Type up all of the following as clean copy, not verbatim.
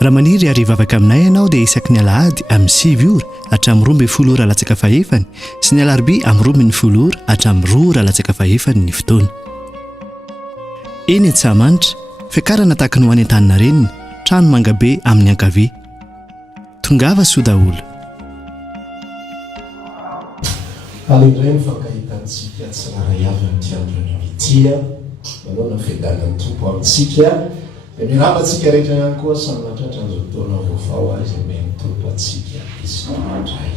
raha maniry ariva avaka aminay ianao dia isaky ny alahady amin'ny 6 ora hatramin'ny 12 ora latsaka fahefany sy ny alarobia amin'ny 12 ora hatramin'ny 2 ora latsaka fahefany ny fotoana. Eny Antsahamanitra, fiakarana tahaka ny ho any Antaninarenina, trano mangabe amin'ny ankavia. Tongava soa daholo. Alindray mifankahitantsika tsiraray avy amin'ity androny mitia manao na fiadanan'ny tompo amintsika dia miravantsika rehetra ihany koa samy mahatratra an'izao taona vaovao azy meny tompo antsika isyndray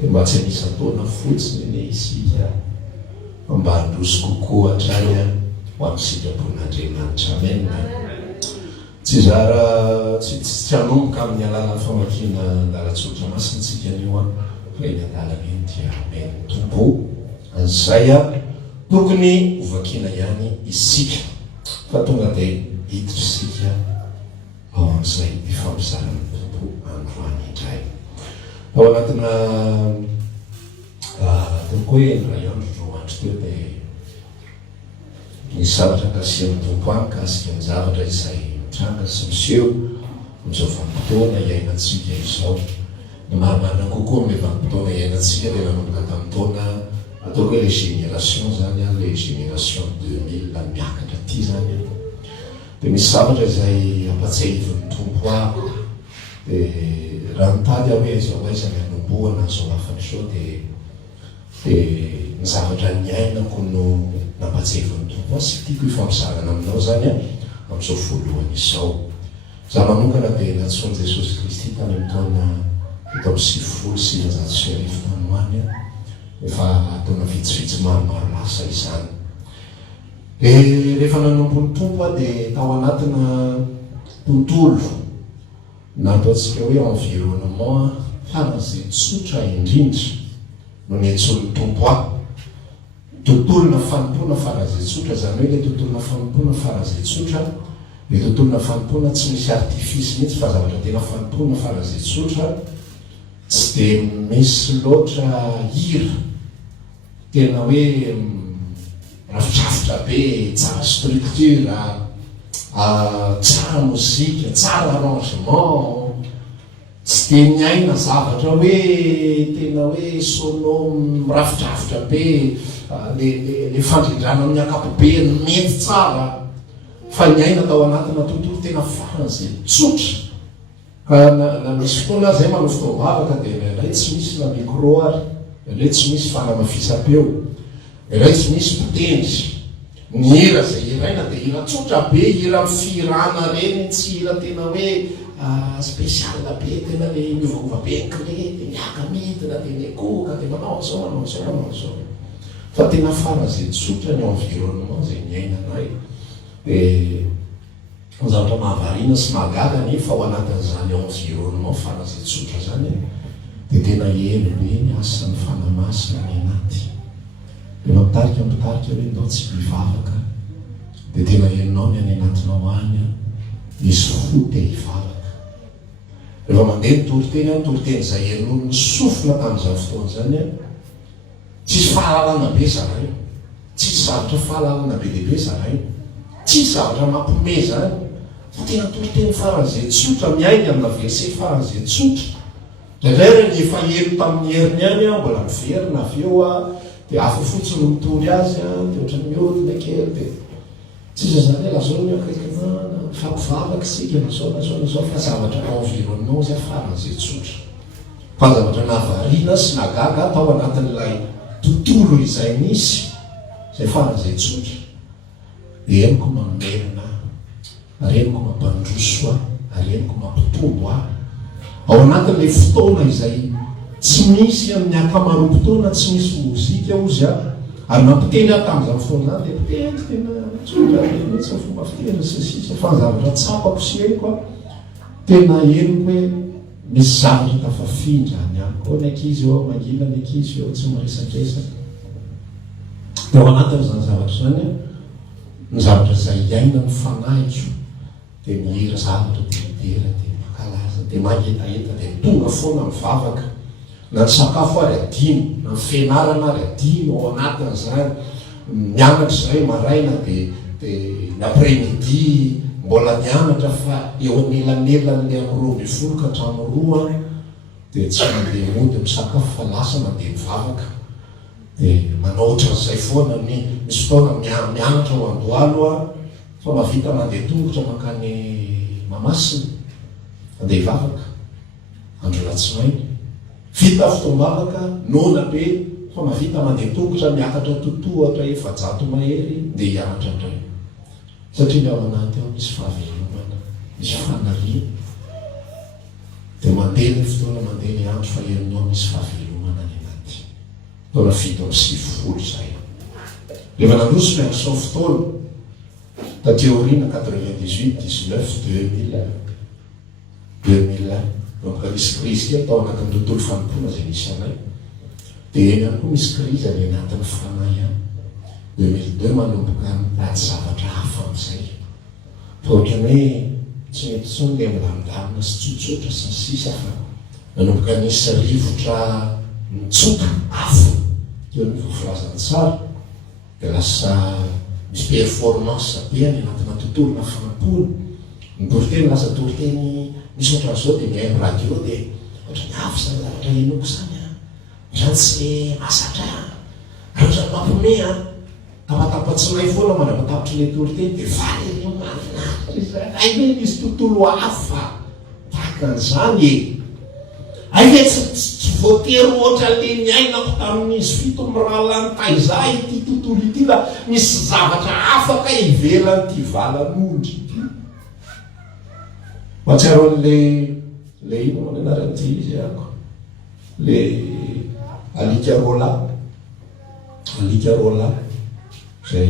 dia mba tsy anisan-taona fotsiny ne isika mba handroso kokoa hatrany ho amin'ny sitrapon'Andriamanitra amen. Tsy zara tsy hanomboka amin'ny alalan'ny famakiana andalatsotra masintsika anio fa eny andalana eny dia amen tompo azay tokony hovakiana ihany isika fa tonga dia hiditra isika ao amin'izay ifampizaran'ny tompo androany indray ao anatina toko hoe ray andro ro andro teo dia nisy zavatra kasian'ny tompo any kasika ny zavatra izay mitranga sy miseho amin'izao vanim-potoana iainantsika izao. Ny marimarina kokoa amin'ilay vanim-potoana iainantsika dia nanomboka tamin'ny taona ataoko hoe le génération zany le génération 2000 miakatra ty zany dia misy zavatra izay ampatsiahivin'ny tompo aho dia raha mitady aho hoe zao aiza ny anombohana zao afany sao dia ny zavatra ny ainako no nampatsiahivin'ny tompo aho sy tiako ifampisarana aminao zany amin'izao voalohany izao. Zaho manokana dia natsoiny Jesosy Kristy tany amin'ny taona 1970 tanoany efa taona vitsivitsy maromaro lasa izany. Rehefa nanombony tompo dia tao anatina tontolo na ataontsika hoe environnement faran'izay tsotra indrindra no niantson'ny tompo aho. Tontolona fanompoana faran'izay tsotra zany hoe ilay tontolona fanompoana faran'izay tsotra le tontolona fanompoana tsy misy artifisy mihitsy fa zavatra tena fanompoana faran'izay tsotra tsy dia misy loatra hira tena hoe rafitrafitra be, tsara structure, tsara mozika, tsara arrangement, tsy dia miaina zavatra hoe tena hoe sono mirafitrafitra be, le fandrindrana amin'ny akapobeany mety tsara fa miaina tao anatina tontolo tena faran'izay tsotra. Ka na misy fotoana zay manao fotoam-bavaka dia ilay tsy misy na micro ary ilay tsy misy fanamafisam-peo, ilay tsy misy mpitendry. Ny hira zay iraina dia hira tsotra be, hira mifirana reny, tsy hira tena hoe spécial be tena le miovaova be clé dia miaka midina dia miekoka dia manao zao manao zao manao zao fa tena faran'izay tsotra ny environnement zay miainanay. Dia ny zavatra mahavariana sy mahagaga nefa ao anatin'izany environnement faran'izay tsotra zany dia tena elo be ny asan'ny fanamasina ny anaty. Dia mampitarika hoe ndao tsy hivavaka dia tena enonao ny any anatinao any misy fo te hivavaka. Rehefa mandeha nytoriteny izay enonao ny sofina tamin'izany fotoana zany tsisy fahalalana be zaray, tsisy zavatra fahalalana be lehibe zaray, tsisy zavatra mampime zany fa tena toriteny faran'izay tsotra miainy amina verse faran'izay tsotra. Drairay ny efa elo tamin'ny heriny any mbola miverina avy eo dia hafa fotsiny mitory azy dia ohatrany miodina kely dia tsisy zany lazao ny akaikina fampivavaka sika nazao fa zavatra environnement zay faran'izay tsotra. Fa zavatra nahavariana sy nagaga tao anatin'ilay tontolo izay nisy zay faran'izay tsotra dia eniko mamerina, reniko mampandroso reniko mampitombo ao anatin'ilay fotoana izay tsy misy amin'ny akamarom-potoana tsy misy mozika ozy ary mampiteny aho tamin'izany fotoana zany dia mpiteny tena tsotra mihitsy fomba fiteny sy sisa fa zavatra tsapako sy heniko tena heniko hoe misy zavatra tafafindra any ako ny ankizy eo mangina ny ankizy eo tsy miresadresaka. Dia ao anatin'izany zavatra zany ny zavatra izay iaina ny fanahiko dia mihira zavatra dia midera dia makalaza dia mahetaheta dia tonga foana mivavaka na ny sakafo ary adino na ny fianarana ary adino ao anatin'izany mianatra izay maraina dia l'après-midi mbola mianatra fa eo anelanelany le am'roa folo ka hatramin'roa dia tsy mandeha mody misakafo fa lasa mandeha mivavaka. Dia manao ohatran'izay foana misy fotoana mianatra ho andohalo fa mavita mandeha tongotra mankany Mamasina andeha hivavaka andro latsinainy. Vita fotoam-bavaka nona be fa mavita mandeha tongotra miakatra totohatra 700 mahery dia hianatra indray. Satria ao anaty ao misy fahavelomana, misy fanariana. Dia mandeha ny fotoana mandeha ny andro fa eny ao misy fahavelomana ny anaty. Taona 7 izay. Rehefa nandroso mian'izao fotoana taty aoriana 98, 19, 2000 donc misy krizy kia tao anatin'ny tontolo fanompoana izay misy anay. Dia eny ihany koa misy krizy any anatin'ny fanahy any. 2002 manomboka mitady zavatra hafa amin'izay. Fa ohatrany hoe tsy mety tsony le milamindamina sy tsotsotra sy ny sisa fa manomboka nisy rivotra mitsoka hafa eo ny filazany tsara dia lasa misy performance be any anatina tontolona fanampony. Ny toriteny lasa toriteny misy ohatran'izao dia mihaino radio dia ohatrany hafa zany zavatra enoko zany zany tsy masatra ohatrany mampome tapatapatsinay foana manapatapitry le toriteny dia valy ry maninahitra ay hoe misy tontolo hafa tahakan'izany ay hoe tsy voatery ohatra le miainako tamin'izy fito miralany taizay ity tontolo ity fa misy zavatra afaka ivelan'ity valan'ondry ity. Mahatsiaro an'le ino moa anaran'ity izy ako le alika rola zay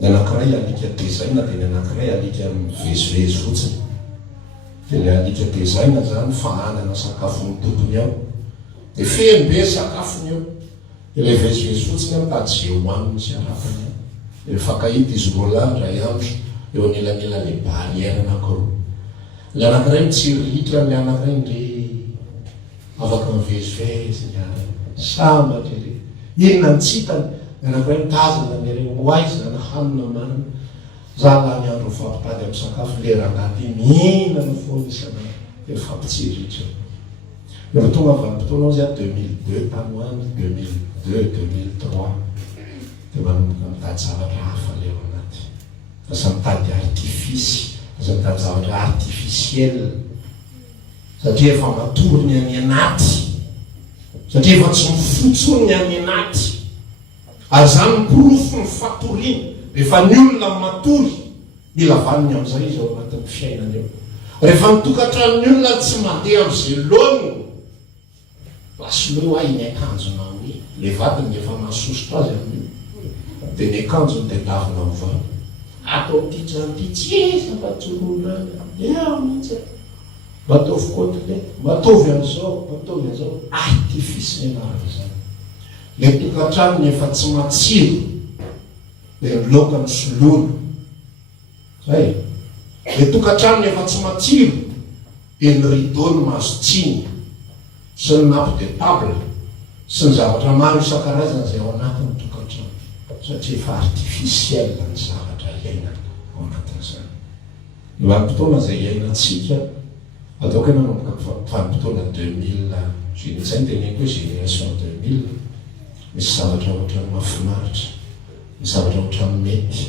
ny anankiray alika tezaina dia ny anankiray alika mivezivezy fotsiny. Dia le alika tezaina zany fahanana sakafo ny tompony ao dia feno be sakafony ao. Dia le vezivezy fotsiny mitady ze hoaniny sy arafany ao. Dia fakahita izy rola ray andro eo anelanela le barrière anankiroa. Le anankiray mitsirihitra le anankiray ndre afaka mivezivezy sambatra re inona ny tsitany. Ny anankiray mitazana nyreny moaizy na hanina marina zaha ny andro fampitady amin'ny sakafo le rangaty mihinana foana isana dia fampitsiriritra. Rehefa tonga vanim-potoana ao zay 2002 tany hoany 2002 2003 dia manomboka mitady zavatra hafa le ao anaty. Lasa mitady artifisy, lasa mitady zavatra artifisiel satria efa matory ny any anaty, satria efa tsy mifotsony ny any anaty. Ary zany porofo ny fatoriana rehefa ny olona matory mila vaniny amin'izay izy ao anatin'ny fiainany eo. Rehefa nitokantran'ny olona tsy mandeha amin'izay lono lasoloa ny akanjona hoe le vadiny efa mahasosotra azy amin'io dia ny akanjony dia davina hovany atao tijanty tsy mbatsoroana mihitsy mbatovy kotelety mbatovy an'izao mbatovy an'izao artifisy ny anarany zany. Le tokantranony efa tsy matsiro dia miloka ny soloana zay. Le tokantranony efa tsy matsiro dia ny ridony mahazo tsiny sy ny napo de table sy ny zavatra maro isan-karazana izay ao anatin'ny tokantrano satria efa artifisiel ny zavatra iaina ao anatin'izany. Ny vanim-potoana izay iainantsika ataoko hoe manomboka vanim-potoana 2000 zay ny teneniko hoe génération 2000 misy zavatra ohatrany mahafinaritra, misy zavatra ohatrany mety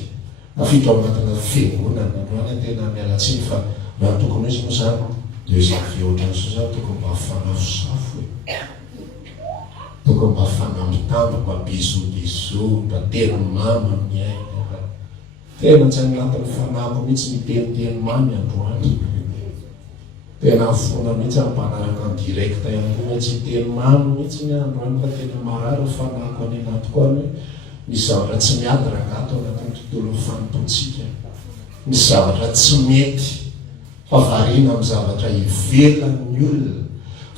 afitra ao anatina fiangonana androany tena mialatsiny fa raha tokony izy moa zany le zavy ohatran'izao zany tokony mba hafanafosafo tokony mba hafanambitambo mba bizobizo mba teny mamy amin'ny aina tena tsy anatin'ny fanako mihitsy miteniteny mamy androany tena fona mihitsy ampanaraka ny direkta ihany koa hoe tsy teny mamy mihitsy ny androany fa tena marary fanako any anaty koa hoe misy zavatra tsy miady rangato anatin'ny tontolon'ny fanompontsika, misy zavatra tsy mety fa variana amin'ny zavatra ivelan'ny olona,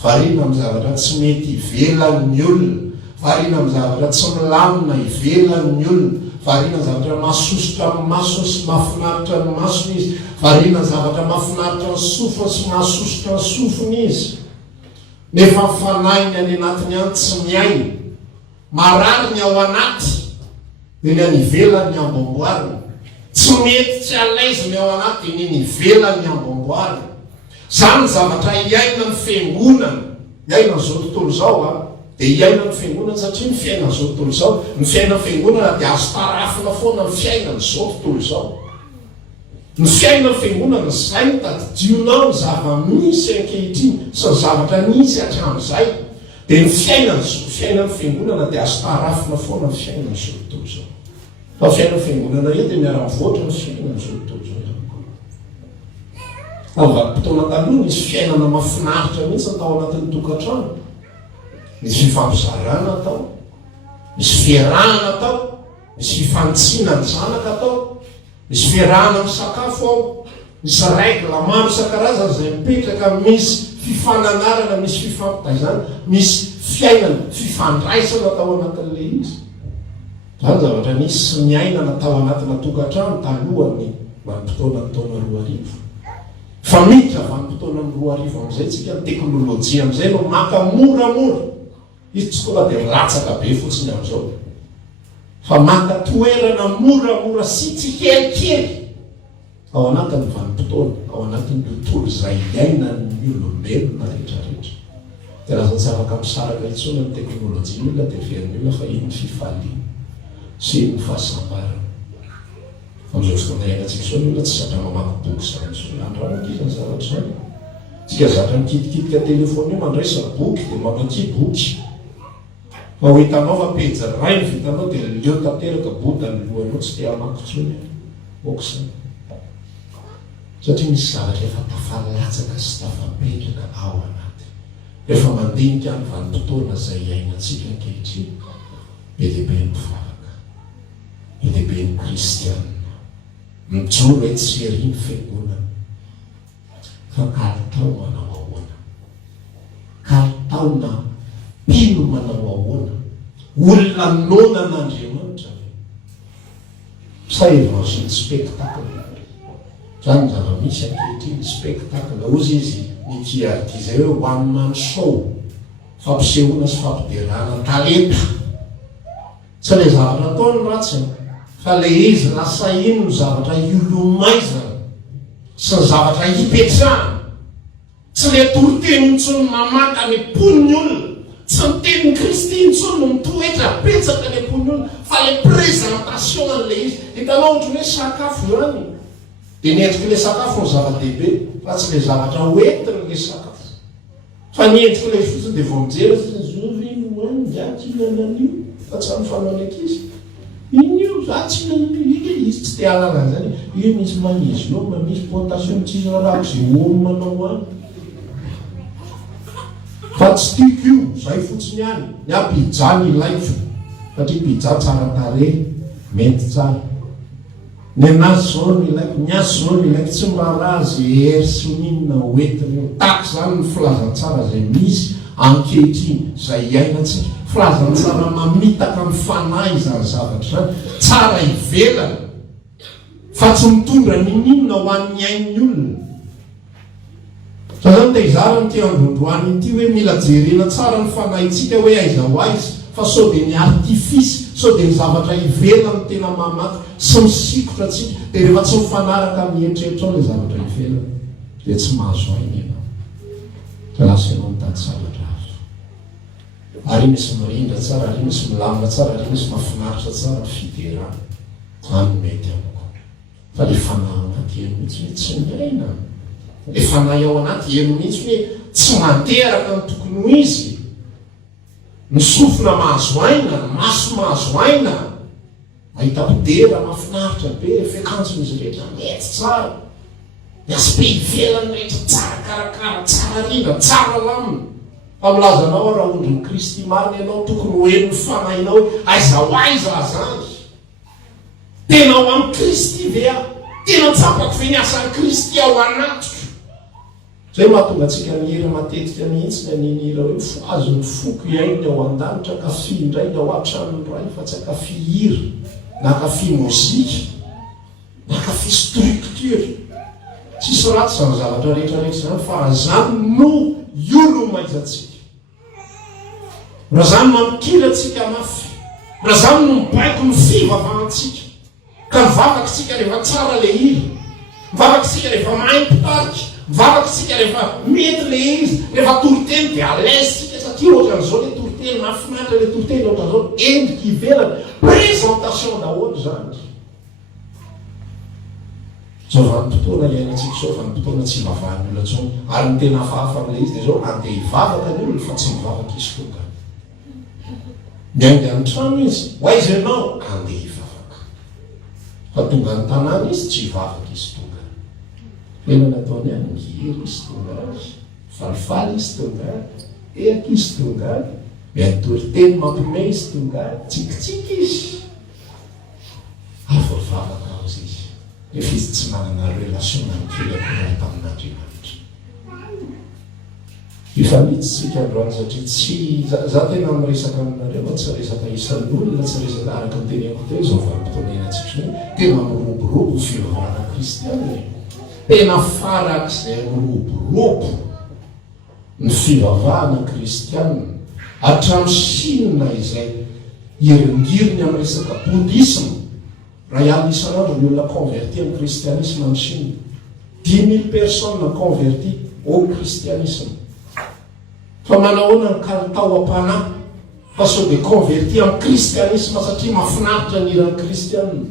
variana amin'ny zavatra tsy mety ivelan'ny olona, variana amin'ny zavatra tsy milamina ivelan'ny olona, variana amin'ny zavatra mahasosotra amin'ny masony sy mahafinaritra ny masony izy, variana amin'ny zavatra mahafinaritra ny sofiny sy mahasosotra ny sofiny izy. Nefa fanainy any anatiny any tsy miaina, marary ny ao anaty dia ny any ivelany amboamboarina tsy mety tsy alaiziny ao anatiny ny velany amboamboary. Zany zavatra iaina ny fiangonana, iaina n'izao tontolo zao a, dia iaina ny fiangonana satria ny fiaina n'izao tontolo zao, ny fiaina ny fiangonana dia azo tarafina foana ny fiaina n'izao tontolo zao. Ny fiaina ny fiangonana zay no tadidionao ny zava-misy ankehitriny sy ny zavatra nisy hatramin'izay, dia ny fiaina ny fiangonana dia azo tarafina foana ny fiaina n'izao tontolo zao. Fa fiaina ny fiangonana io dia miara-mivoatra ny fiaina n'izao tontolo zao. Vanim-potoana taloha misy fiainana mahafinaritra mihitsy atao anatin'ny tokantrano. Misy fifampizarana atao, misy fiarahana atao, misy fifantsiana ny zanaka atao, misy fiarahana misakafo ao, misy règle maro isan-karazany izay mipetraka, misy fifananarana, misy fifampitaizana, misy fiainana fifandraisana atao anatin'ilay izy. Zany zavatra nisy sy miaina natao anatina tokantrano talohan'ny vanim-potoana ny taona 2000. Fa miditra vanim-potoana ny 2000 amin'izay tsika ny teknôlôjia amin'izay no maka moramora. Izy tsy tonga dia milatsaka be fotsiny amin'izao. Fa maka toerana moramora sy tsikelikely ao anatin'ny vanim-potoana, ao anatin'ny tontolo izay iainan'ny olombelona rehetrarehetra. Dia raha zany tsy afaka misaraka intsony ny teknôlôjia olona dia ferin'ny olona fa iny ny fifaliana sy ny fahasambarana. Amin'izao fotoana iainantsika izao ny olona tsy zatra mamaky boky izany intsony. Androany ankizany zavatra izany. Tsika zatra mikitikidika telefôny io mandraisa boky dia mamaky boky. Fa ho hitanao fa pejy ray ny vitanao dia leo tanteraka boda ny lohanao tsy te hamaky intsony okizany. Satria misy zavatra efa tafalatsaka sy tafapetraka ao anatiny. Rehefa mandinika ny vanim-potoana izay iainantsika ankehitriny, be lehibe ny mpivavaka, be lehibe ny kristianina, mijoro etsy ery ny fiangonana. Fa kalitao manao ahoana? Kalitao na mpino manao ahoana? Olona nonan'Andriamanitra ve? Sa evange ny spectacle. Zany zava-misy ankehitriny spectacle. Ozy izy nity artiste hoe one man show, fampisehoana sy fampiderana talenta. Tsy ilay zavatra ataony ratsy, fa ilay izy lasa ino ny zavatra iolomaizana sy ny zavatra hipetrahana. Tsy ilay toroteny intsony mamaka ny poniny olona, tsy ny tenin'ny Kristy intsony no mitoetra petsaka ny poniny olona, fa ilay présentation an'ilay izy. Hitanao ohatra hoe sakafo zany, dia niendriky ilay sakafo ny zava-dehibe, fa tsy ilay zavatra hoentina ilay sakafo. Fa niendriky ilay fotsiny dia vao mijery zovy noany gaty nanan'io, fa tsy mifanao ny ankizy. Iny io za tsy nanan'io, izy tsy te halala zany. Io misy magnésium, misy potassium, tsy raha izay homma manao any. Fa tsy tiako io, zay fotsiny hany. Ny pizza ny ilaiko, satria pizza tsara tarehy, mety tsara. Ny anazy zao ny ilaiko, ny azy zao ny ilaiko, tsy mba raha zay hery sy ninona hoentina. Taky zany ny filazantsara izay misy ankehitriny izay iainantsika. Filazantsara mamitaka ny fanahy izany zavatra zany, tsara ivelana, fa tsy mitondra ny ninona ho an'ny ain'ny olona. Fa zany te hizara ny ty androndroany ity hoe mila jerena tsara ny fanahintsika hoe aiza ho aiza, fa sao dia ny artifisy, sao dia ny zavatra ivelany tena mamaky sy misikotra atsika. Dia rehefa tsy mifanaraka mieritreritra ao ilay zavatra ivelany, dia tsy mahazo aina ianao, ka lasa ianao mitady zavatra hafa. Ary misy mirindra tsara, ary misy milamina tsara, ary misy mahafinaritra tsara fiderana. Any mety amiko. Fa le fanahy anaty elo mihitsy hoe tsy miaina. Le fanahy ao anaty elo mihitsy hoe tsy manteraka ny tokony ho izy. Ny sofina mahazo aina, ny maso mahazo aina. Mahita podera mahafinaritra be, fiakanjon'izy rehetra mety tsara. Ny aspect ivelany rehetra tsara karakara, tsara rindra, tsara lamina. Fa milazanao raha ondrin'ny Kristy marina ianao, tokony ho eny ny fanahinao hoe aiza ho aiza zany. Tena ho amin'ny Kristy ve aho? Tena tsapako ve ny asan'ny Kristy ao anatiko? Zay mahatonga antsika mihery matetika mihitsy ny aninira hoe azony foko iainy ao an-danitra, kafi indray ao an-tranony ray, fa tsy akafi hira, na akafi mozika, na akafi structure. Tsisy ratsy zany zavatra rehetrarehetra zany, fa zany no iolomaizantsika. Raha zany mamikira antsika mafy, raha zany no mibaiko ny fivavahantsika, ka mivavaksika rehefa tsara le izy, mivavaksika rehefa maimpitarika, mivavaksika rehefa mety le izy, rehefa toriteny dia alesika satria ohatran'izao le toriteny mahafinaritra le toriteny ohatran'izao endrika ivelany présentation daholo zany. Zao vanim-potoana iainantsika zao vanim-potoana tsy hivavahany olona tsony ary ny tena hafahafa le izy dia zao andeha hivavaka ny olona fa tsy mivavaka izy tonga. Miainga ny trano izy, hoaiza ianao andeha hivavaka. Fa tonga ny tanàna izy tsy hivavaka izy tonga. Ena nataony any mihiry izy tonga azy, falifaly izy tonga azy, ehaka izy tonga azy, miantoriteny mampime izy tonga azy, tsikitsiky izy. Avy vavaka azy izy. Rehefa izy tsy manana relation na mifilakorana tamin'Andriamanitra. Ifanitsitsika androany satria tsy za tena miresaka aminareo fa tsy resaka isan'ny olona, tsy resaka araka ny teneniko teo zao vanim-potoana iainantsika hoe tena miroborobo fivavahana kristiana. Tena farak'izay miroborobo ny fivavahana kristiana hatramin'ny Chine izay iringiriny amin'ny resaka boudisme. Raha ihany isan'andro ny olona converti amin'ny kristianisme amin'ny Chine. 10 000 personnes converti au christianisme. Fa manahoana ny kalitao am-panahy fa sao dia converti amin'ny kristianisme satria mahafinaritra ny iran'ny kristianina.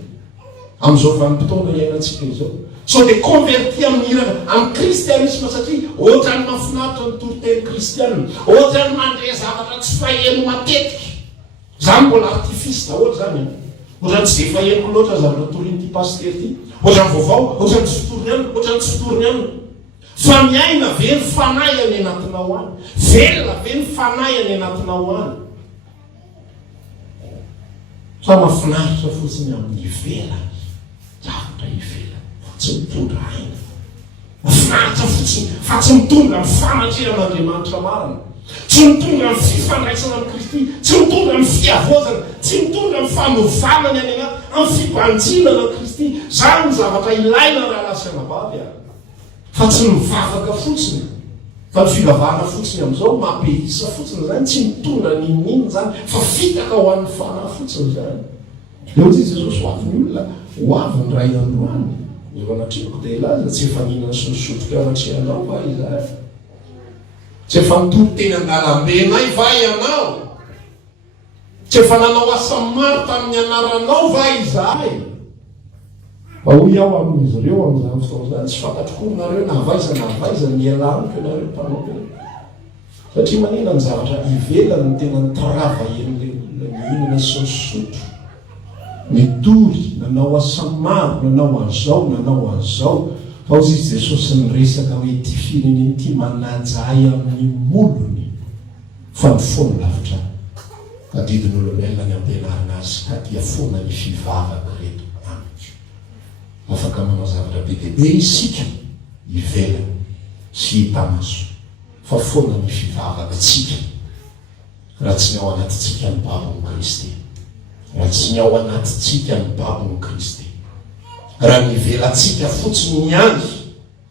Amin'izao vanim-potoana iainantsika izao. Sao dia converti amin'ny kristianisme satria ohatrany mahafinaritra ny toriteny kristianina, ohatrany mandre zavatra tsy faheno matetika. Zany mbola artifiste daholo zany. Ohatrany tsy dia fahenoko loatra zavatra toriny ty paster ty. Ohatrany vaovao, ohatrany tsy fitoriny aminy, ohatrany tsy fitoriny aminy. Fa miaina ve ny fanahy any anatinao any? Velona ve ny fanahy any anatinao any? Fa mahafinaritra fotsiny amin'ny ivelany. Zavatra ivelany, fa tsy mitondra aina. Mahafinaritra fotsiny, fa tsy mitondra amin'ny fanatrian'Andriamanitra marina. Tsy mitondra amin'ny fifandraisana amin'ny Kristy, tsy mitondra amin'ny fiavozana, tsy mitondra amin'ny fanovanany any anaty, amin'ny fibanjinana amin'ny Kristy. Zany ny zavatra ilaina raha lasana vavy any. Fa tsy mivavaka fotsiny, fa ny fivavahana fotsiny amin'izao mampiisa fotsiny zany, tsy mitondra ninina zany, fa fitaka ho an'ny fanahy fotsiny zany. Eo tsy Jesosy ho avy ny olona, ho avy ny ray androany. Eo anatrehako dia laza tsy efa ninana sy nisotroka anatrehanao va izahay. Tsy efa nitoro teny an-dalambenay va ianao. Tsy efa nanao asa maro tamin'ny anaranao va izahay. Fa hoy aho amin'izy ireo amin'izany fotoana zany, tsy fantatroko nareo nahavaizana mialaniko nareo mpanao be. Satria manina ny zavatra ivelany ny tena nitrava en'le mihinana sy nisotro. Mitory, nanao asa maro, nanao an'izao, nanao an'izao. Fa hozy izy Jesosy niresaka hoe ity fireneny ity manajay amin'ny molony fa ny fony lavitra. Ka didin'olombelona ny ampianarana azy ka dia fona ny fivavaka reto amiko. Afaka manao zavatra be dia be isika ivelany sy hita maso. Fa fona ny fivavaka tsika raha tsy ny ao anatitsika ny babon'i Kristy. Raha tsy ny ao anatitsika ny babon'i Kristy. Raha nivelantsika fotsiny ny azy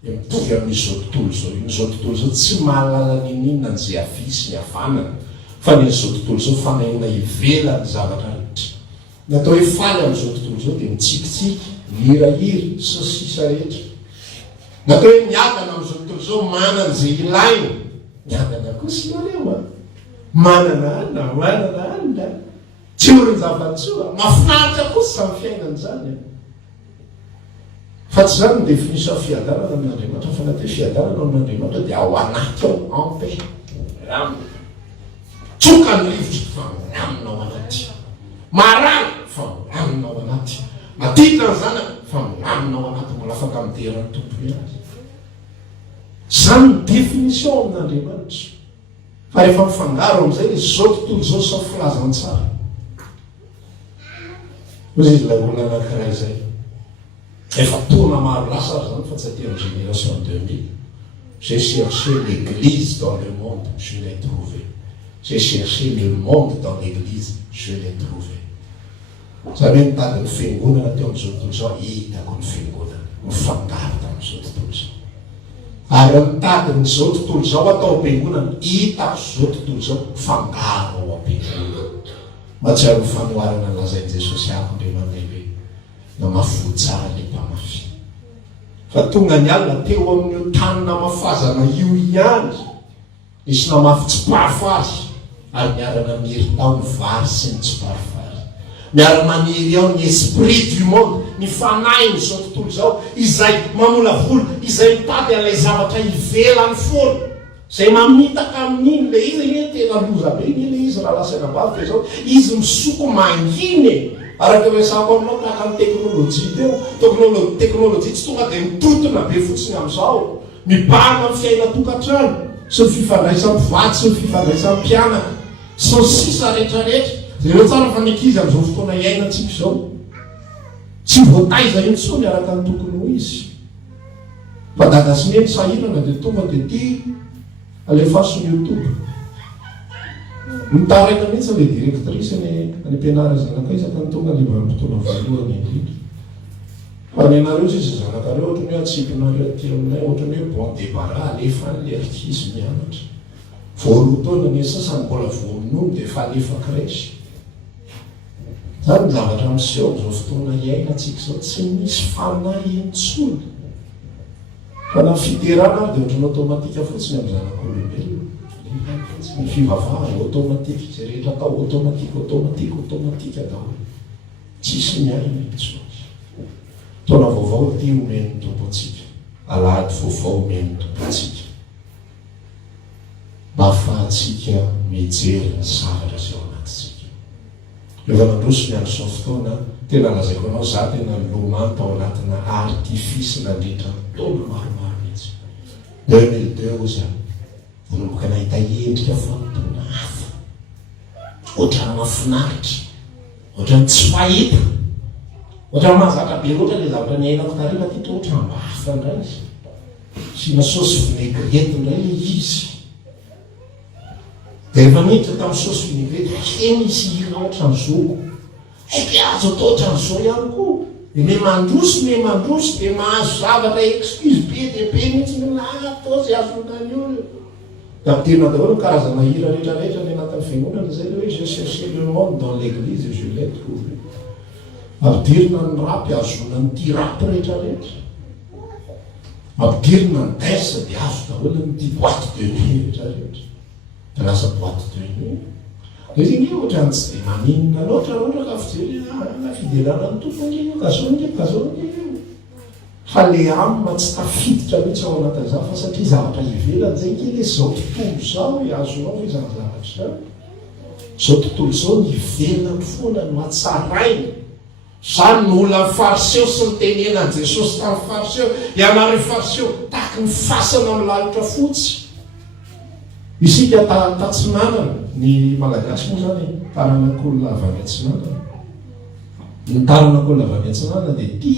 dia mitovy amin'izao tontolo zao. N'izao tontolo zao tsy mahalala ninina n'izay avisy ny havanana, fa n'izao tontolo zao fanaina ivela ny zavatra rehetra. Natao hoe faly amin'izao tontolo zao dia mitsikitsiky, mihirahira sy sisa rehetra. Natao hoe miadana amin'izao tontolo zao manana izay ilaina. Miadana kosa ianareo a. Manana anina. Tsy orin'ny zava-tsoa. Mahafinaritra kosa amin'ny fiainana zany. Fa tsy zany ny définition fiadarana amin'Andriamanitra, fa na dia fiadarana amin'Andriamanitra dia ao anaty ao en paix. Tsoka ny rivotra fa milamina ao anaty. Marana fa milamina ao anaty. Matitra ny zanaka fa milamina ao anaty, mbola afaka miteran'ny tompony azy. Zany ny définition amin'Andriamanitra. Fa rehefa mifangaro amin'izay izao tontolo izao sy filazantsara. Ozy izy ilay olona anankiray izay. Efa tourna maro lasa zany fa tsy aty amin'ny génération 2000. J'ai cherché l'église dans le monde, je l'ai trouvé. J'ai cherché le monde dans l'église, je l'ai trouvé. Zany hoe mitady ny fiangonana teo amin'izao tontolo izao, hitako ny fiangonana, mifangaro tamin'izao tontolo izao. Ary mitady n'izao tontolo izao atao am-piangonana, hitako izao tontolo izao, mifangaro ao am-piangonana. Mahatsiaro ny fanoharana lazain'i Jesosy ako Andriamanitra lehibe. na mafoy tsara le mpamafy fa tonga ny alina teo amin'io tanina mafazana io ihany isy namafy tsy parifary ary miarana mihery tao ny vary sy ny tsy parifary miara-maniry ao ny esprit du monde ny fanainy zao tontolo zao izay mamolavola izay mitady an'ilay zavatra ivelany foana zay mamitaka amin'iny le izy iny tena loza be iny le izy raha lasaina bavy zao izy misoko manginy araka resako aminao tahaka ny teknôlôjia teo teknôlôjia tsy tonga dia mitotona be fotsiny amin'izao mibahana amin'ny fiaina tokantrano sy ny fifandraisan'ny vaty sy ny fifandraisan'ny mpianaka sy ny sisa rehetrarehetra zay reo tsara fa nikizy amin'izao fotoana iainantsika izao tsy voataiza intsony araka ny tokony ho izy fa dadasineny sahirana dia tonga dia ty alefasony youtube mitaraina mihitsy le directrice any ampianara zanakaisaka ny tonga le vanim-potoana voalohany indrindra fa ny anareo sisy zanakareo ohatrany hoe atsipinareo aty aminay ohatrany hoe bon débara alefa ny le arkizy mianatra voaloha taona ny sasany mbola voaminony dia efa alefa kresy zany ny zavatra miseho zao fotoana iaina atsika zao tsy misy fanahy intsony fa na fiterana ary dia ohatrany automatika fotsiny amin'ny zanak'olombelona ny fivavahana automatika zay rehetra atao automatika daholo tsisy miaina intsony taona vaovao ty omeny tompo atsika alahady vaovao omeny tompo atsika mba ahafahantsika mijery ny zavatra zay ao anatitsika rehefa nandroso ny andro zao fotoana tena lazaiko anao za tena lomany tao anatina artifisy nandritra taona maromaro mihitsy 2002 ozy vonomboka nahita endrika fampona hafa ohatrany mafinaritra ohatrany tsy fahita ohatrany mahazatra be loatra le zavatra ny ainako tariva ty to ohatrany mba hafa indray sina sosy vinaigrety indray le izy dia rehefa miditra tamin'ny sosy vinaigrety he misy hira ohatrany zoko haika azo atao ohatrany zao ihany koa dia me mandroso dia mahazo zavatra excuse be dia be mihitsy atao zay azonany io da mitena daholo ny karazana hira rehetrarehetra ny anatin'ny fiangonana zay le hoe je cherche le monde dans l'église je l'ai trouvé ampidirina ny rapy azona ny ty rapy rehetrarehetra ampidirina ny dance dia azo daholo ny ty boîte de nuit rehetrarehetra da lasa boîte de nuit izy iny ohatrany tsy dia maninona loatra ka fijery na fidelana ny tompony kazonike fa le amina tsy tafiditra mihitsy ao anatin'izao fa satria zavatra ivelany zay kely zao tontolo zao azonao hoe zany zavatra zao tontolo zao ny ivelany foana no atsarainy zany no olona fariseo sy ny tenenany jesosy tamin'ny fariseo ianareo fariseo tahaky ny fasana amin'ny lalitra fotsy isika tatsinanana ny malagasy moa zany taranak'olona avy any atsinanana ny taranak'olona avy any atsinanana dia ty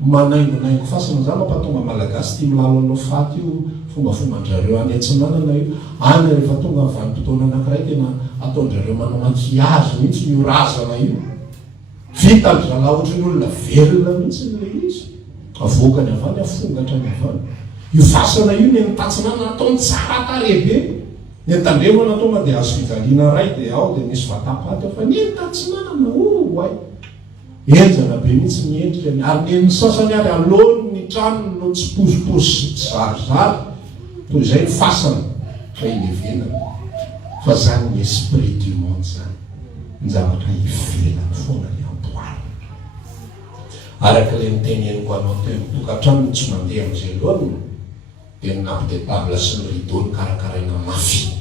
manaingonaingo fasana zany mampatonga malagasy ty milalo anao faty io fombafombandrareo any atsinanana io any rehefa tonga ny vanim-potoana anankiray tena ataondrareo manao makiazy mihitsy ny orazana io vita ny zala ohatrany olona velona mihitsy le izy avoakany avany afongatra ny avany io fasana io ny nitatsinana ataony tsara tarebe ny tandremana tonga dia azo fijaliana ray dia ao dia misy vatapaty ao fa ny nitatsinanana ay enjana be mihitsy miendrika ary ny sasany ary alony ny tranony no tsy pozipozy tsy zarizary toy izay ny fasana fa ilevenana fa zany ny esprit du monde zany ny zavatra ivelany foana ny amboarina araka le miteneniko anao teo tokantrano ny tsy mandeha amin'izay loany dia ny nampy de table sy ny rideau ny karakaraina mafy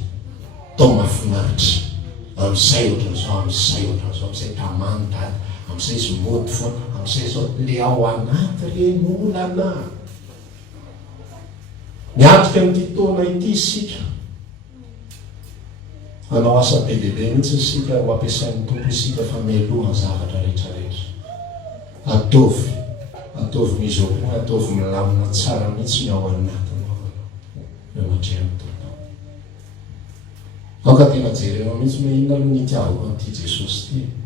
tao mafinaritra amin'izay ohatran'izao amin'izay tamanita amin'izay izy mody foana amin'izay zao le ao anaty reny olana miatrika n'ity taona ity isika anao asa be lehibe mihitsy isika ho ampiasain'ny tompo isika fa meloha zavatra rehetrarehetra ataovy mizokoa ataovy milamina tsara mihitsy ny ao anatinao ematrehan'ny tompo aoka tena jerena mihitsy hoe inona aloha nitiavako an'ity jesosy ty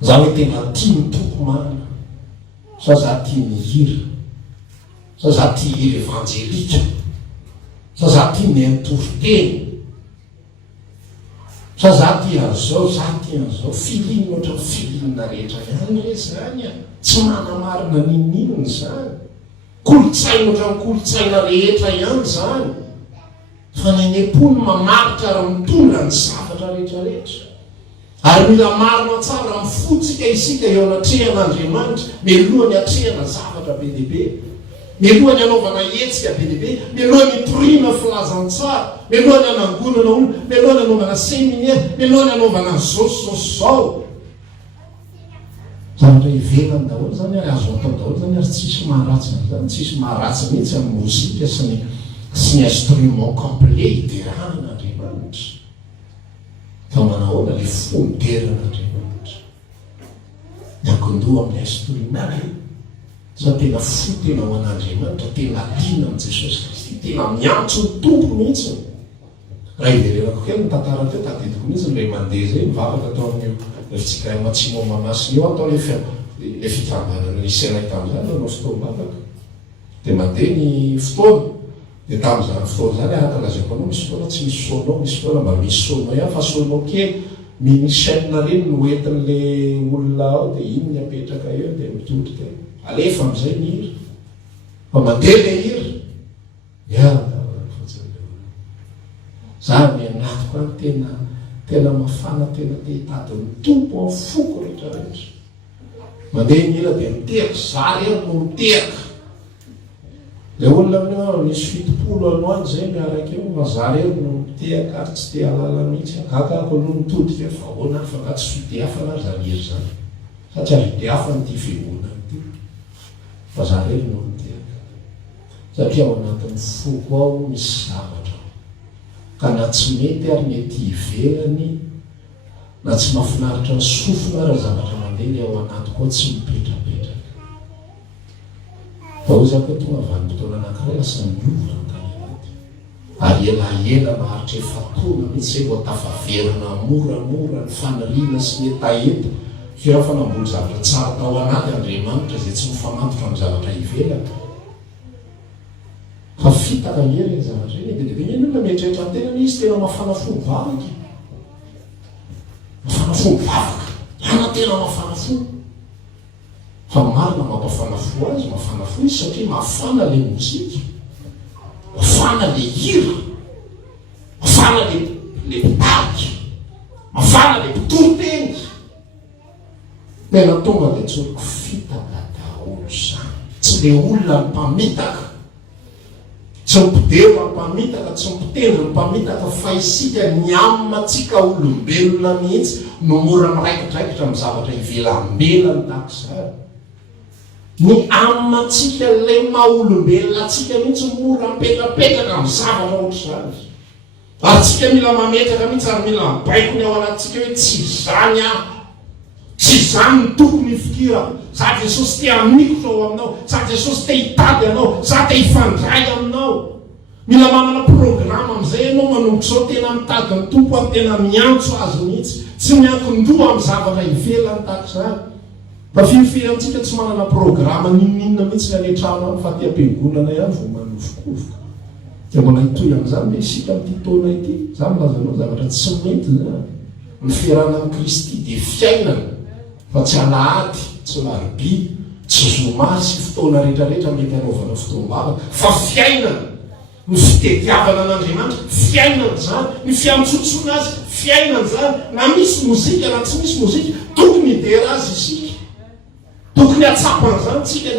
za hoe tena tia ny tompo marina sa za tia ny hira sa za tia hira evanjelika sa za tia ny antoroteny fa za ty an'izao za ty an'izao filinina ohatra ny filinina rehetra ihany re zany a tsy manamarina nininony zany kolotsaina ohatra ny kolotsaina rehetra ihany zany fa nenepony mamaritra raha mitondra ny zavatra rehetrarehetra ary mila marina tsara mifotsika isika eo anatrehan'Andriamanitra milohany atrehana zavatra be dehibe milohany anaovana hetsika be dehibe milohany itoriana filazantsara milohany anangonana olo milohany anaovana séminaire milohany anaovana zao zavatra ivelany daholo zany ary azo atao daholo zany ary tsisy maharatsy zany tsisy maharatsy mihitsy amin'ny mozika sy ny instrument complet hideranan'Andriamanitra fa manahoana le fonderan'Andriamanitra miankindoha amin'ny instrument sa tena fo tena ho an'Andriamanitra tena dina amin'i Jesosy Kristy tena miantso ny tompo mihitsy raha iverenako kely ny tantara teo tadidiko mihitsy le mandeha zay mivavaka atao amin'io refitsika matsimo mamasina eo atao le fikambanana isainay tamin'izany anao fotoam-bavaka dia mandeha ny fotoana dia tamin'izany fotoana zany arakalazaiko anao misy fotoana tsy misy sonao misy fotoana mba misy sonao ihany fa sonao kely mini-chaîne reny no entin'le olona ao dia iny ny apetraka eo dia mitodika alefa amin'izay ny hira fa mandeha le hira za mianatiko any tena mafana tena tehitady ny tompo amin'ny foko rehetrarehetra mandeha ny hira dia miteraka za rery no miteraka le olona amin'io misy fitopolo aloany zay miaraka eo fa za rery no mitehaka ary tsy te halala mihitsy akakako aloha mitodika fa ahoana fa ka tsy fideafana ary zany hery zany satria videafany ty fihoana ty fa za rery no mitehaka satria ao anatin'ny foko ao misy zavatra ka na tsy mety ary mety ivelany na tsy mahafinaritra ny sofina raha zavatra mandeha le ao anaty koa tsy mipetrapetraka fa ozako hoe tonga vanim-potoana anankiray lasa miova ny tanety ary elaela maharitra efatona mihitsy zay vao tafaverina moramora ny faniriana sy ny etaeta firaha fanamboly zavatra tsara tao anaty Andriamanitra zay tsy mifamantotra amin'ny zavatra ivelany fa fitaka hery ny zavatra iny dia dia ino na mieritreritra ny tena izy tena mafana fo mivavaka mafana fo mivavaka ana tena mafana fo fa marina mampafana fo azy mafana fo izy satria mafana le mozika mafana le hira mafana le mpitariky mafana le mpitoroteny tena tonga dia tsoriko fitaka daholo zany tsy le olona ny mpamitaka tsy mipidero ny mpamitaka tsy mipitendry ny mpamitaka fa isika ny aminatsika olombelona mihitsy no mora miraikodraikitra amin'ny zavatra ivelambelany takizany ny aminatsika le maha-olombelona atsika mihitsy mora mipetrapetraka amin'ny zavatra ohatr'izany ary tsika mila mametraka mihitsy ary mila mibaiko ny ao anatsika hoe tsy zany aho tsy zany ny tokony fikira za Jesosy te hamikotra ao aminao za Jesosy te hitady anao za te hifandray aminao mila manana programa amin'izay ianao manombotra zao tena mitady ny tompo ary tena miantso azy mihitsy tsy miankin-doha amin'ny zavatra ivelany takizany fa firifiry amintsika tsy manana programa nininona mihitsy ny anetrano any fa ty am-piangonana ihany vao manofokofoka dia mbola hitoy amin'izany le isika amin'ity taona ity za milazanao zavatra tsy mety zany ny fiarahana amin'ny Kristy dia fiainana fa tsy alahady tsy larobia tsy zomasy fotoana rehetrarehetra mety anaovana fotoam-bavaka fa fiainana ny fitediavana an'Andriamanitra fiainana zany ny fiantsotsona azy fiainana zany na misy mozika na tsy misy mozika tokony hidera azy isika tokony hatsapana zany tsika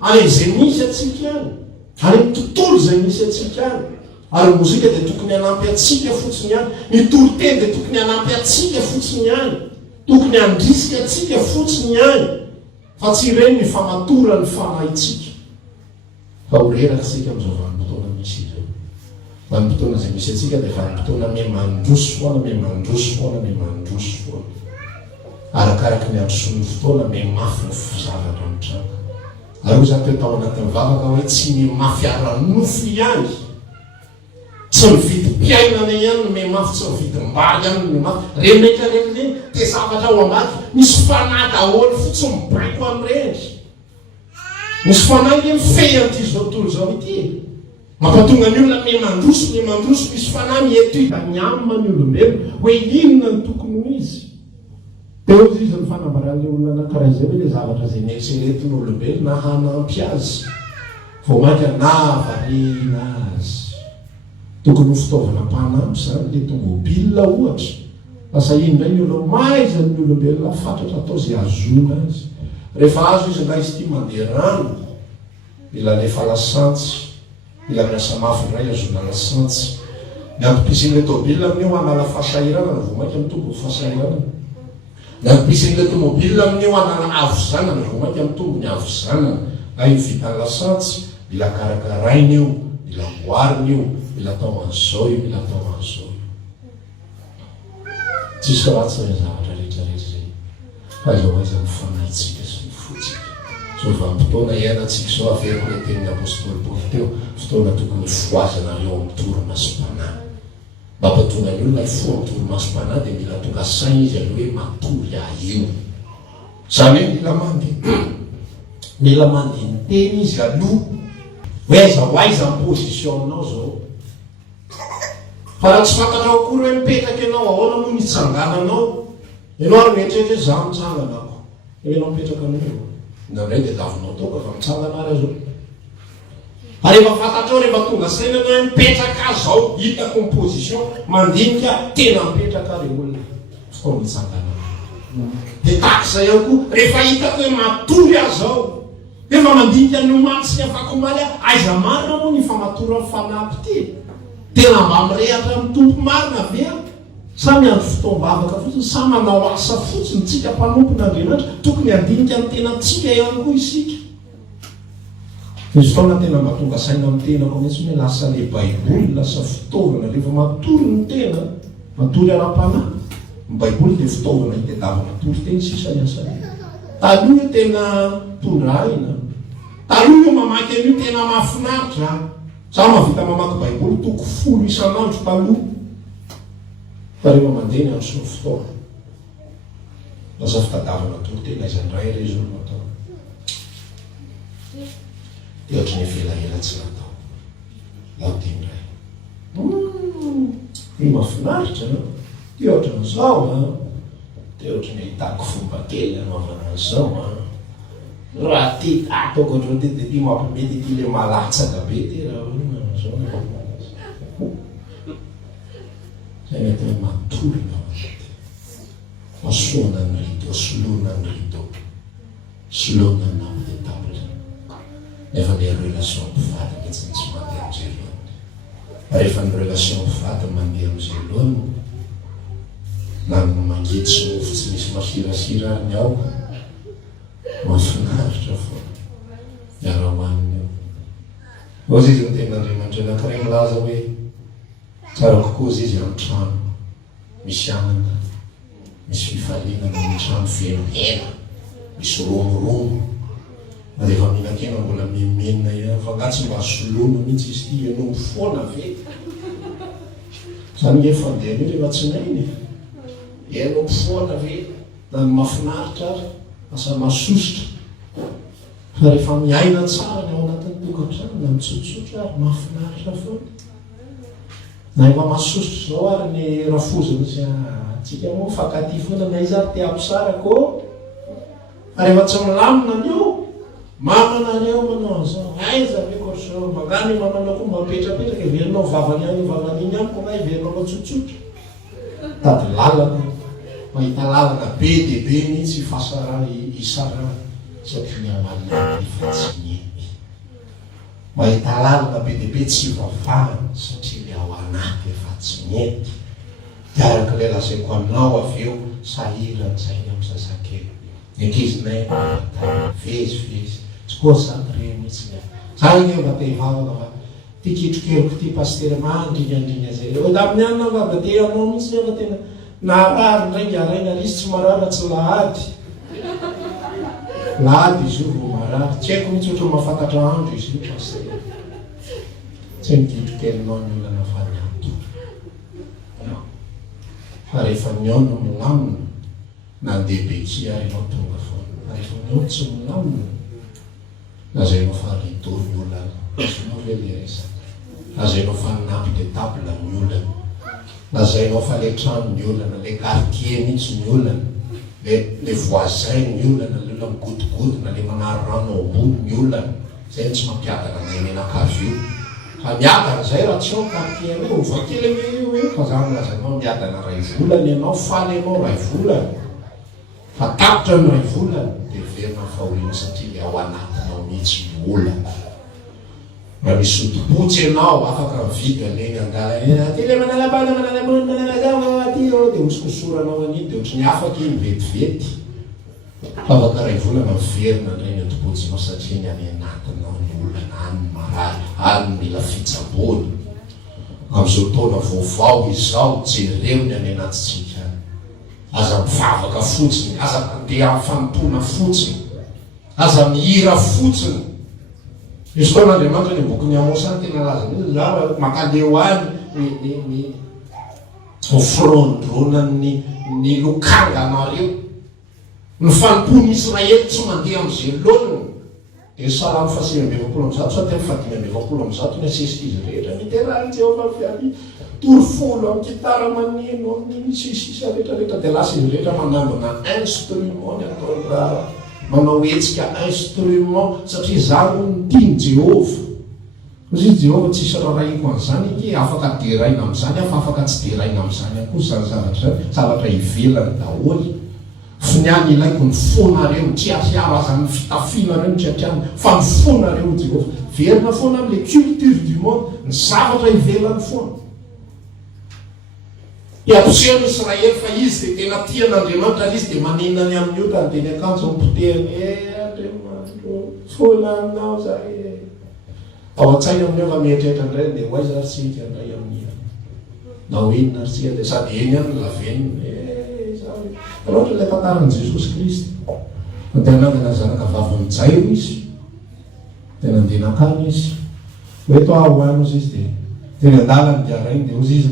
an'izay misy atsika any any amin'ny tontolo izay misy atsika any ary mozika dia tokony hanampy atsika fotsiny any ny toro-teny dia tokony hanampy atsika fotsiny any tokony handrisika atsika fotsiny any fa tsy ireny ny famatora ny fanahintsika fa horeraka sika amin'izao vanim-potoana misy ireo vanim-potoana izay misy atsika dia vanim-potoana memandroso foana memandroso foana memandroso foana arakaraka ny androson'ny fotoana memafy ny zavatra mitranga ary hoy zany teo tao anatin'ny vavaka hoe tsy memafy ara-nofo ihany tsy mividim-piainana ihany no memafy tsy mividim-bary ihany no memafy remetraretreny te zavatra ao ambady misy fanahy daholo fotsy mibaiko amin'ireny misy fanahy le mifehy an'ity zao tontolo zao ity mampatonga ny olona mandroso misy fanahy eto da miamina ny olombelo hoe inona ny tokony ho izy. Teo izy ny fanambaran'ny olona anankiray zay hoe le zavatra zay nieritseretiny olombelo na hanampy azy vao mainka na variana azy. Tokony ho fitaovana mpanampy zany le tomobile ohatra. Lasa indray ny olona maizany olombelona fatratra atao zay azona azy. Rehefa azo izy nga izy ty mandeha rano, mila lefa lasantsy, mila miasa mafy indray azona lasantsy. Ny antom-pisin'le tomobile amin'io hanala fahasairana na vao mainka mitombo fahasairana. Ny antom-pisin'le tomobile amin'io hanala avozana na vao mainka mitombo ny avozana. Na io vita lasantsy, mila karakaraina io, mila amboarina io, mila atao an'izao io, mila atao an'izao io. Tsisy ratsy ny zavatra rehetrarehetra zay. Fa izao aiza ny fanahintsika sy ny fotsika. So vanim-potoana iainantsika zao averiko le tenin'ny apôstôly Paoly teo, fotoana tokony foazanareo amin'ny toromasom-panahy. Mba hampatonga ny olona hifoha amin'ny toromasom-panahy dia mila tonga saina izy aloha hoe matory io. Zany hoe mila mandeha ny teny izy aloha hoe aiza ny position aminao zao. Fa raha tsy fantatrao akory hoe mipetraka ianao ahoana moa mitsangananao, ianao ary mieritreritra za mitsanganako, ianao mipetraka anao indray dia davinao toka fa mitsangana ary azao. Fa rehefa fantatrao rehefa tonga saina hoe mipetraka zao, hitako ny position, mandinika tena mipetraka ary olona fotoana mitsangana. Dia takizay ao koa rehefa hitako hoe matory aho zao, rehefa mandinika ny omaly sy ny afako omaly aiza marina moa ny famatory amin'ny fanampy ty. Tena mba mirehatra amin'ny tompo marina ve samy andro fotoam-bavaka fotsiny, samy manao asa fotsiny tsika mpanompon'Andriamanitra, tokony andinika ny tena tsika ihany koa isika. Izy fotoana tena mba tonga saina amin'ny tenako mihitsy hoe lasa le baiboly lasa fitaovana rehefa matory ny tena, matory ara-panahy. Ny baiboly dia fitaovana hitadiavana tory teny sisa ny asany. Taloha io tena tondra aina, taloha io mamaky an'io tena mahafinaritra. Za mahavita mamaky baiboly toko 10 isan'andro taloha. Fa rehefa mandeha ny andro sy ny fotoana, lasa fitadiavana tory tena izy andray re izy olona atao. Dia ohatry ny efelahela tsy natao. Laoty indray. Io mahafinaritra, dia ohatry n'izao, dia ohatry ny hitako fomba kely anaovana an'izao. Raha ty ataoko ohatrao ty dia ty mampimety ty le malatsaka be ty raha zao. Zay mety hoe matory na masoana ny rideau, soloana ny rideau, soloana ny nappe de table. Nefa le relation mpivady mihitsy tsy mandeha amin'izay loany. Rehefa ny relation mpivady mandeha amin'izay loany, na ny mangitsy mofo tsy misy masirasira ary ny ao, mahafinaritra foana miara hoanina eo. Ozy izy ny ten'Andriamanitra anankiray milaza hoe tsara kokoa izy izy amin'ny trano misy anana, misy fifalinana, ny trano feno hena, misy romoromo. Na rehefa mihinan-kena mbola mimenina ihany, fa nga tsy mba soloana mihitsy izy ty ianao foana ve. Zany efa andeha io rehefa tsy nainy, ianao foana ve, na ny mahafinaritra ary asa masosotra. Fa rehefa miaina tsara ny ao anatin'ny tokantrano na mitsotsotra ary mahafinaritra foana. Na efa masosotra zao ary ny rafozana sy tsika moa fakaty foana na izy ary te ampisarako. Fa rehefa tsy milamina an'io, mamanareo manao an'izao, aiza ve korzao, mangano mamanao koa mba mipetrapetraka, iverinao vavany any, vavany iny any, ko nga iverinao matsotsotra. Tady lalana, mahita lalana be dia be mihitsy ifasara isara satria amalina efa tsy mety. Mahita lalana be dia be tsy vavahana satria le ao anaty efa tsy mety. Dia araka le lazaiko aminao avy eo sahirany sainy amin'ny zazakely. Ny ankizinay tany vezivezy, tsy koa zany re mihitsy ny zany eo mba te hivavaka fa ty kitrokeriko ty pasteur mandrignandrigna zay. Da amin'ny anina vava te anao mihitsy nefa tena naharary ndraingy araina risy tsy marara tsy lahady. Lahady izy io vao marary. Tsy haiko mihitsy ohatry mahafantatra andro izy io pasteur. Tsy mikitrokerinao ny olana fa ny anto. Fa rehefa miaona milamina na ndeha beky ary ianao tonga foana. Rehefa miaona tsy milamina na zay ianao fa rideau ny olana. Azonao ve le resaka. lazainao fa nampy de table ny olana, lazainao fa le trano ny olana, le quartier mihitsy ny olana, le voisin ny olana, le olona migodogodona, le manary rano ambony ny olana. Zay tsy mampiadana nay menakavy io. Fa miadana zay raha tsy ao quartier reo, vakely hoe fa zany lazainao miadana ray volana ianao, faly ianao ray volana. Fa tapitra ny ray volana de verina fahoriana satria le ao anatinao mihitsy ny olana. Raha misy otipotsy ianao afaka mividy an'eny angala ty le manalabana manalamony manalagava aty de mosikosoranao an'iny de ohatry ny afaka iny vetivety. Fa afaka ray volana miverina indray ny otipotsynao satria ny any anatinao ny olana any marary, any mila fitsabony. Am'izao taona vaovao izao jereo ny any anatintsika any. Aza mivavaka fotsiny, aza mandeha amin'ny fanompona fotsiny, aza mihira fotsiny. Izy koa n'Andriamanitra ny boky Amosa tena laza mihitsy za makaleo any ny ofrondronany ny lokanganareo. Ny fanompony Israely tsy mandeha am'izay lolony. De Salamo 120 sa tena 120 ny asesika izy rehetra. Niterahany Jehovah fiady torofolo amin'ny kitara maneno amin'ny sisisa rehetrarehetra de lasa izy rehetra manambona instrument ny ataondraha. Manao hetsika instrument satria zany ny tiany Jehovah. Izy Jehovah tsisy raraiko an'izany iky afaka deraina amin'izany afa afaka tsy deraina amin'izany akory zany zavatra ivelany daholo. Fa ny any ilaiko ny fonareo tiatiaro aza ny fitafianareo ny tiatiano fa ny fonareo Jehovah. Verina foana amin'le culture du monde ny zavatra ivelany foana. Iampiseho Israely fa izy de tena tian'Andriamanitra izy de maninona ny amin'ny io tanteny akanjo ampotehany Andriamanitra foana aminao zay. Ao an-tsaina amin'io fa mieritreritra indray de hoaiza arsika indray amin'ny na hoe inona arsika de sady eny any laveniny loatra ilay tantaran'i Jesosy Kristy. Tena tena zanaka vavy mijairo izy, tena andeha nakany izy. Hoe to ahoano izy de tena andalany de arainy de ozy izy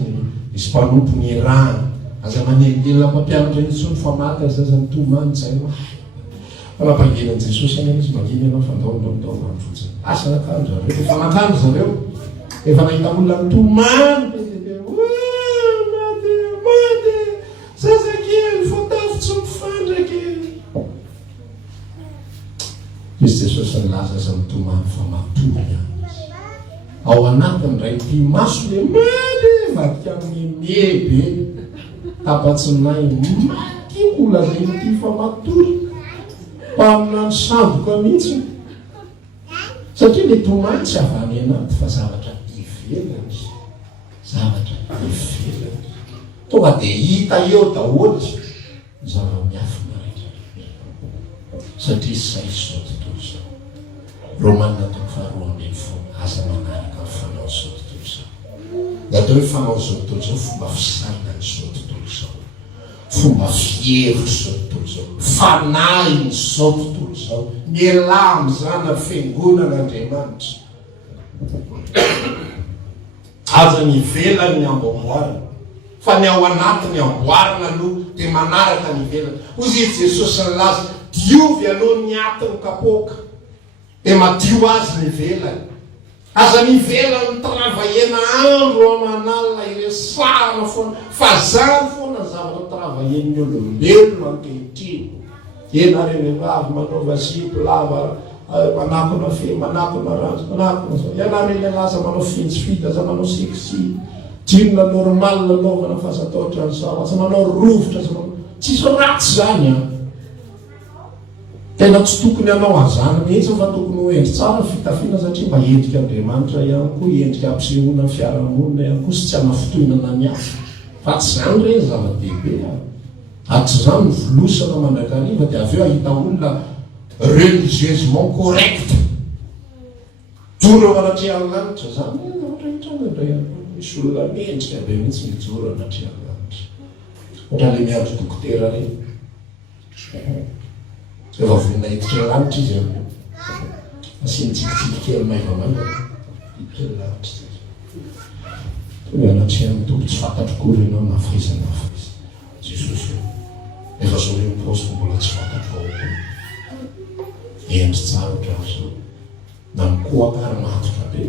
misy mpanompo ny rano. Aza manelina mpampianatra izy ny famaty azy aza mitomany jairo. Fa nampangenan'i Jesosy any izy manginy ianao fa ndao fotsiny. Asa nakanjo zareo, efa nakanjo zareo, efa nahita olona mitomany izy Jesosy nilaza aza mitomany fa matory any. Ao anatiny ray ty maso le mady vadika amin'ny miebe tabatsinay maty ola zay ty fa matory mpamina ny samboka mihitsy satria le tomany tsy avany anaty fa zavatra ivelany, zavatra ivelany tonga de hita eo daholo zava-miafina rehetra satria zay zao tontolo zao. Romanina toko faharoa ambin'ny folo aza manaraka ny fanao zao tontolo zao. Da atao hoe fanao zao tontolo zao fomba fisarina ny zao tontolo zao, fomba fihevitra zao tontolo zao, fanahy ny zao tontolo zao, miala am'izany na fiangonan'Andriamanitra. Aza ny ivelany ny amboamboarina fa ny ao anatiny amboarina aloha de manaraka ny ivelany. Ozy izy Jesosy nilaza diovy aloha ny atiny kapoka de madio azy ny ivelany. Aza ny ivelany travaiena andro aman'alina iresahana foana fa zany foana ny zavatra travaien'ny olombelona ankehitriny. Ena renevavy manaova zipo lava manakona fe, manakona ranjo, manakona zao. Ianareo laza manao fintsifita, aza manao sexy, jean normal lalaovana fa aza atao ohatran'izao, aza manao rovitra, aza manao tsisy ratsy zany a. Tena tsy tokony anao azany mihitsy fa tokony ho endry tsara fitafiana satria mba endrika Andriamanitra ihany koa, endrika ampisehoana ny fiarahamonina ihany koa sy tsy hanafotoinana ny hafa. Fa tsy zany reny zava-dehibe atry zany mivolosana mandrakariva de avy eo ahita olona religieusement correct joro anatrehan'ny lanitra zany rehetra misy olona mendrika be mihitsy mijoro anatrehan'ny lanitra. Ohatra le miandro dokotera reny efa voninahititra lanitra izy amio asiany tsikitsiky kely maivamaiva hiditra lanitra hoe anatrehan'ny tompo tsy fantatro kory ianao na faizana faiza Jesosy efa zao le miposiko mbola tsy fantatro ao endry tsara ohatra'izao na mikoakary matotra be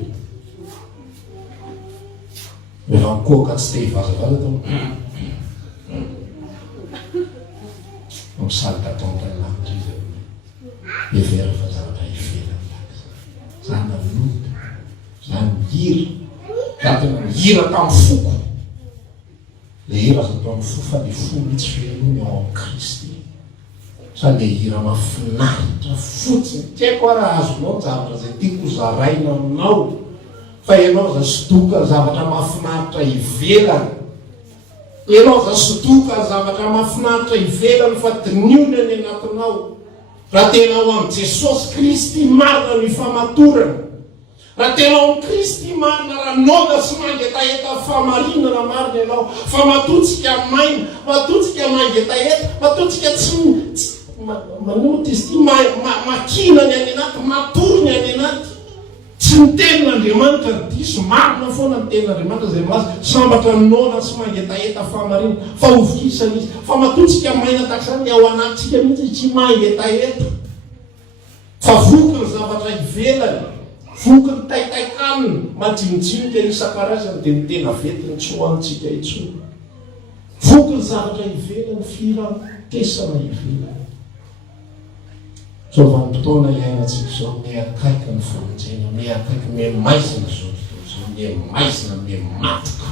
rehefa mikoaka tsy te hivazavaza tao misalika taontany lanitra izy evera fa zavatra ivelany zany na minota zany mihira za tena mihira tamin'ny foko le hira azo atao amin'ny fo fa le fo mihitsy velony ao amin'ny Kristy sa le hira mahafinaritra fotsiny tiako araha azonao zavatra zay tiako zaraina aminao fa ianao za sodoka zavatra mahafinaritra ivelany ianao za sodoka zavatra mahafinaritra ivelany fa diniona ny anatinao raha tena ao amin'ny Jesosy Kristy marina ny famatorana raha tena ao amin'ny Kristy marina raha noga sy mangetaheta famarinana marina ianao fa matotsika maina matotsika mangetaheta matotsika tsy manoty izy ty makina ny any anaty matoriny any anaty tsy ny tenin'Andriamanitra ny diso marina foana ny tenin'Andriamanitra zay mazy sambatra nona sy mangetaheta famarina fa ovokisana izy fa matotsika maina takizany ao anatsika mihitsy tsy mangetaheta fa voky ny zavatra ivelany voky ny taitaikaniny majinijinika isan-karazany dia ny tena vetiny tsy hoantsika itsony voky ny zavatra ivelany firatesana ivelany zao vanim-potoana iainantsika zao miakaiky ny famonjena miakaiky mimaizina zao tontolo zao mimaizina mimatroka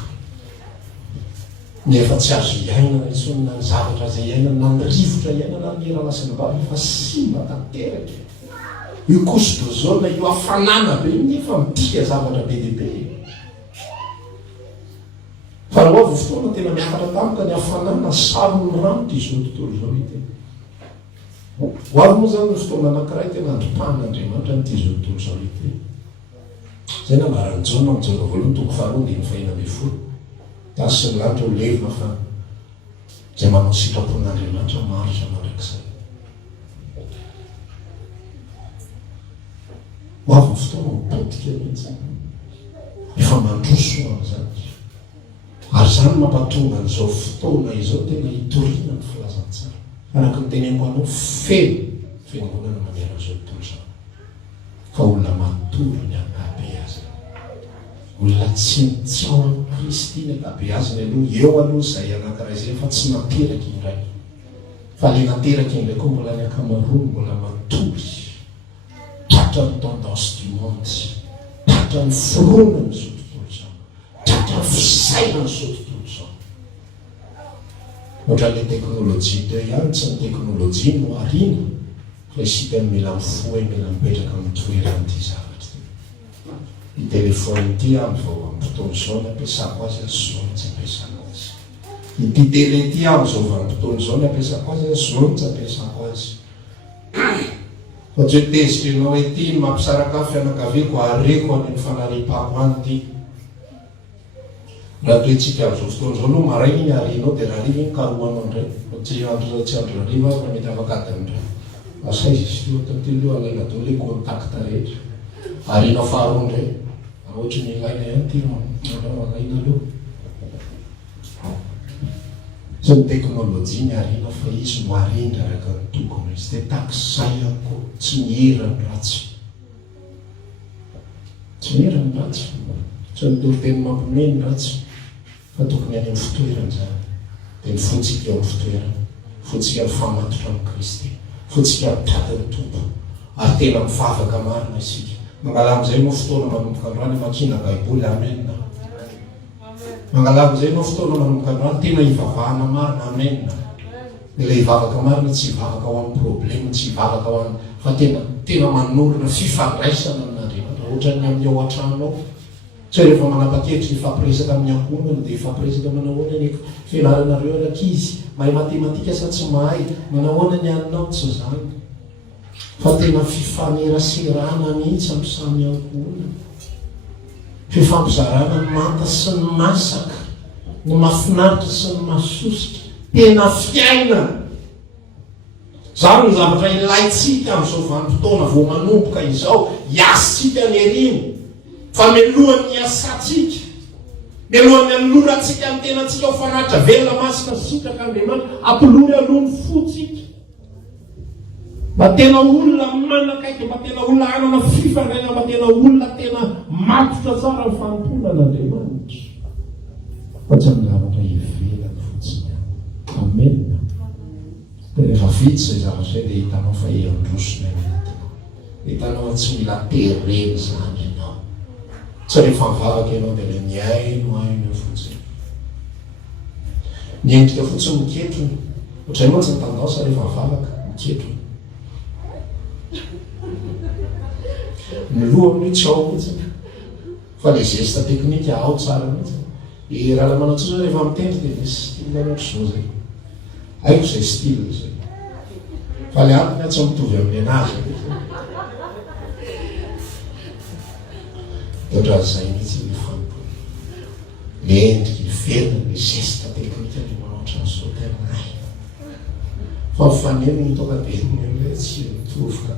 nefa tsy azo iainana itsony na ny zavatra zay iainana na ny rivotra iainana ny era lasina baba fa simba tanteraka io kosodo zao na io hafanana be nefa midika zavatra be dehibe fa raha avo fotoana tena miakatra tamika ny hafanana salony ranty izao tontolo zao ity ho avy moa zany ny fotoana anankiray tena andropan'Andriamanitra nyity zao tontolo zao ity zay na marany jona amin'jona voalohany toko faharoa dia ny fahina amby folo tasy sy ny lanitra ho levina fa zay manao sitrapon'Andriamanitra maritra mandrakizay ho avy ny fotoana mipotika mihitsy efa mandroso amin'izany ary zany mampatonga n'izao fotoana izao tena hitoriana ny filazantsara araka ny teneniko anao feno fiangonana manera zao tontolo zao fa olona matory ny ankabe azy olona tsy ao amin'ny Kristy ny ankabe azy ny aloha eo aloha zay anankiray zay fa tsy nateraky indray fa le nateraky indray koa mbola ny akamaroany mbola matory tratra ny tendance du monde tratra ny fironana zao tontolo zao tratra ny fisainana zao tontolo zao ohatra le teknôlôjia teo ihany tsy ny teknôlôjia no arina fa isika mila mifoha mila mipetraka amin'ny toeran'ity zavatra ny telefony ity amin'izao amin'ny fotoana zao ny ampiasako azy zao ny tsy ampiasako azy ity tele ity amin'izao vanim-potoana zao ny ampiasako azy zao ny tsy ampiasako azy fa tsy hoe tezitra ianao hoe ity ny mampisaraka fianakaviako areko any fanaripako any ity raha toetsika amin'izao fotoana zao aloha maraina iny arinao dia raha riva iny karohanao indray tsy andro rariva fa mety afaka adiny indray asaizy izy teo tantelo alaina dao le contact rehetra arinao faharoa indray ohatra ny ilaina ihany ty manao alaina aloha sy ny teknôlôjia ny arina fa izy no arindra araka ny tokony izy dia takizay ako tsy mihera ny ratsy tsy mihera ny ratsy tsy mitoro teny mampimeny ratsy fa tokony any amin'ny fitoerany zany dia ny fontsika eo amin'ny fitoerany fontsika ny famatotra amin'ny Kristy fontsika ny tratany tompo ary tena mivavaka marina isika mangala amin'izay moa fotoana manomboka androany makina baiboly amena mangala amin'izay moa fotoana manomboka androany tena hivavahana marina amena dia ilay hivavaka marina tsy hivavaka ao amin'ny problema tsy hivavaka ao amin'ny fa tena manorina fifandraisana amin'Andriamanitra ohatran'ny amin'ny ao an-tranonao tsy rehefa manapa-kevitra ifampiresaka amin'ny ankonana dia ifampiresaka manao hoana ny fianaranareo anankizy mahay matematika sa tsy mahay manao hoana ny aninao tsy zany fa tena fifaneraserana mihitsy amin'ny samy ankonana fifampizarana ny manta sy ny masaka ny mafinaritra sy ny masosika tena fiaina zany ny zavatra ilaitsika amin'izao vanim-potoana vao manomboka izao hiasitsika ny eriny fa milohan'ny asatsika milohan'ny anoratsika ny tenatsika ho fanaritra velona masina sitraka Andriamanitra ampilony alohany fotsika mba tena olona manakaiky mba tena olona anana fifandraina mba tena olona tena matotra tsara ny fanompoana an'Andriamanitra fa tsy amin'ny zavatra ivelany fotsiny. Amen. Dia rehefa vitsy izay zavatra izay dia hitanao fa endrosona entina. Hitanao tsy mila terena izany ianao. Tsy rehefa mivavaka ianao dia ilay miaino eo fotsiny. Miendrika fotsiny miketrony. Ohatran'ny moa tsy nitandao sa rehefa mivavaka miketrony. Ny loha amin'ny tsy ao mihitsy. Fa ilay geste teknika ao tsara mihitsy. Raha manao tsotra rehefa mitendry dia misy style ohatr'izao zay. Haiko izay style izay. Fa ilay antony tsy mitovy amin'ny anazy. Ohatran'izay mihitsy ilay fampony. Mendrika ivelona ilay geste teknika ilay manao ohatran'izao tena hainy. Fa mifanenony toka dia ilay tsy mitovy ka.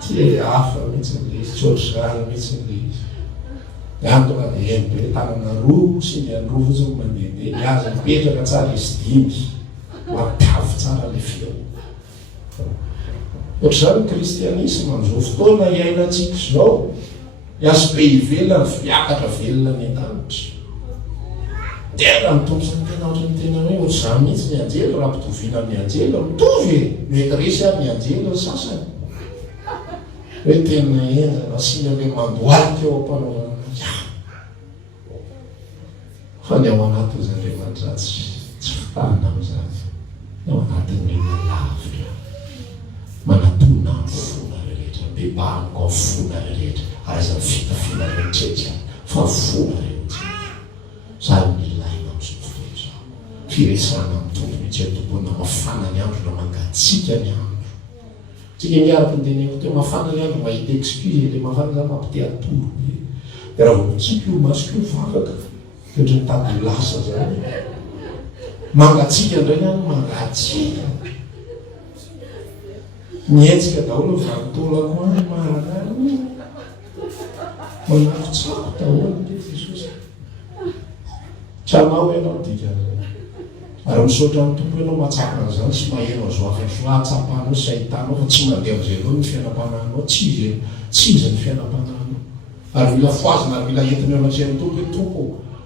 Tsy hafa mihitsy ilay izy, tsy ohatr'izany mihitsy ilay izy. Dia any tonga dia eny be tanana roa sy ny any roa fotsiny mandehandeha. Miaza mipetraka tsara izy dimy. Mampiavy tsara ilay feo. Ohatr'izany ny kristianisma amin'izao fotoana iainantsika izao. Miazo be ivelona fiakatra velona ny an-danitra. Tena mitombo sa ny tena ohatran'ny tena hoe ohatr'izany mihitsy ny anjely raha mpitoviana amin'ny anjely mitovy mety resy ary ny anjely sasany. Hoe tena enzana asiana ilay mandohalika eo am-panaovana. Fa ny ao anaty izy Andriamanitra tsy fitana amin'izany. Ny ao anatin'ny lavitra. Manatona ny fona rehetra. Bebaniko ny fona rehetra. Aza fitafina rehetra. Fa fona rehetra. Zany milaina amin'izao fotoana izao. Firesana amin'ny tompony tsy tompona mafana ny andro na mangatsiaka ny andro. Tsika miaraka ny teneniko teo mafana ny andro mahita excuse ilay mafana zany mampite atoro. Dia raha vao mitsika io masoko io vavaka. Ohatra ny tady lasa zany. Mangatsiaka indray ny any mangatsiaka. Mietsika daholo vanitolako any marana. Manakotsako daholo dia Jesosy. Tranao ianao dikany. Ary misaotra ny tompo ianao mahatsapa an'izany sy maheno azo hafa so atsapanao sy ahitanao fa tsy mandeha amin'izay loha ny fiainam-panahinao, tsy izy ny fiainam-panahinao. Ary mila foazina ary mila entina anatrehany tompo hoe tompo.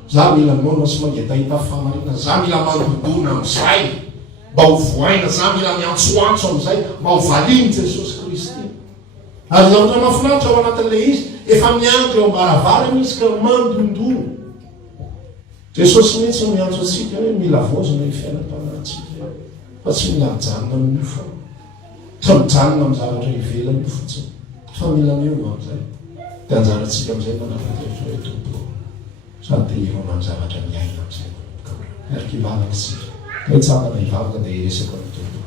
Za mila monina sy mangetahita famarina. Za mila mandodona amin'izay. Mba ho voaina. Za mila miantsoantso amin'izay. Mba ho valiny Jesosy Kristy. Ary zavatra mahafinaritra ao anatin'ilay izy. Efa miankina eo ambaravarana izy ka mandondona. Jesosy mihitsy miantso antsika hoe mila vozona io fiainam-panahintsika. Fa tsy mila mijanona amin'io foana. Fa mijanona amin'ny zavatra ivelany io fotsiny. Fa mila miova amin'izay. Dia anjarantsika amin'izay manapa-kevitra hoe tompo. Sady dia eo amin'ny zavatra miaina amin'izay. Erika ivavaka isika. Hoe tsapana ivavaka dia iresaka amin'ny tompo.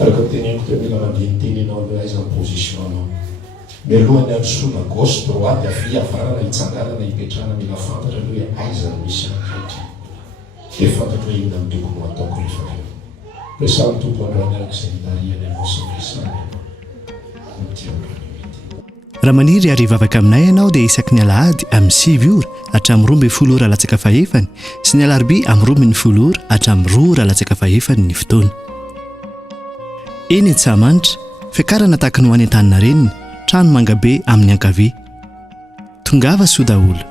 Araka ny teneniko teo mila mandeha ny tenenao hoe aiza ny positionanao. Mialohany androsoana gauche droite avia avarana hitsangarana hipetrahana mila fantatra hoe aiza ny misy ankehitriny. Dia fantatra hoe inona ny tokony ho ataoko rehefa avy eo. Hoe samy tompo androany arak'izay hitariany ianao sy miresana ianao. Mitiaona. Raha maniry ary hivavaka aminay ianao dia isaky ny alahady amin'ny 9 ora hatramin'ny 12 ora latsaka fahefany sy ny alarobia amin'ny 12 ora hatramin'ny 2 ora latsaka fahefany ny fotoana. Eny Antsahamanitra, fiakarana tahaka ny ho any an-tany reniny, trano mangabe amin'ny ankavia. Tongava soa daholo.